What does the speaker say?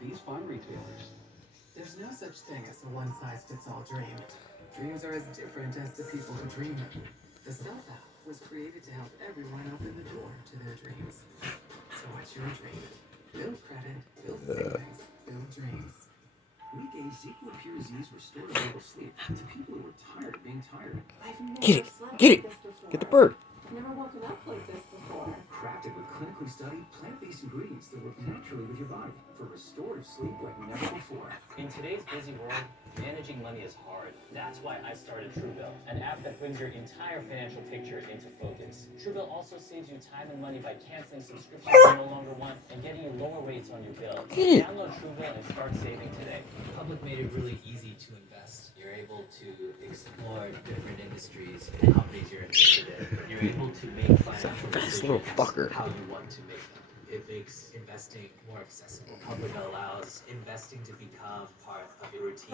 these fun retailers. There's no such thing as a one-size-fits-all dream. Dreams are as different as the people who dream them. The Self app was created to help everyone open the door to their dreams. So what's your dream? Build credit, build savings, build dreams. We gave ZQL Pure Z's restorative sleep to people who were tired of being tired. I've never Get it! slept Get like it! this before. Get the bird! I've never woken up like this before. Crafted with clinically studied plant-based ingredients that work naturally with your body for restorative sleep like never before. In today's busy world, managing money is hard. That's why I started Truebill, an app that brings your entire financial picture into focus. Truebill also saves you time and money by canceling subscriptions you no longer want and getting you lower rates on your bill. Download Truebill and start saving today. Public made it really easy to invest. You're able to explore different industries and companies you're interested in. You're able to make financial Fast little decisions fucker. how you want to make them. It makes investing more accessible. Public allows investing to become part of your routine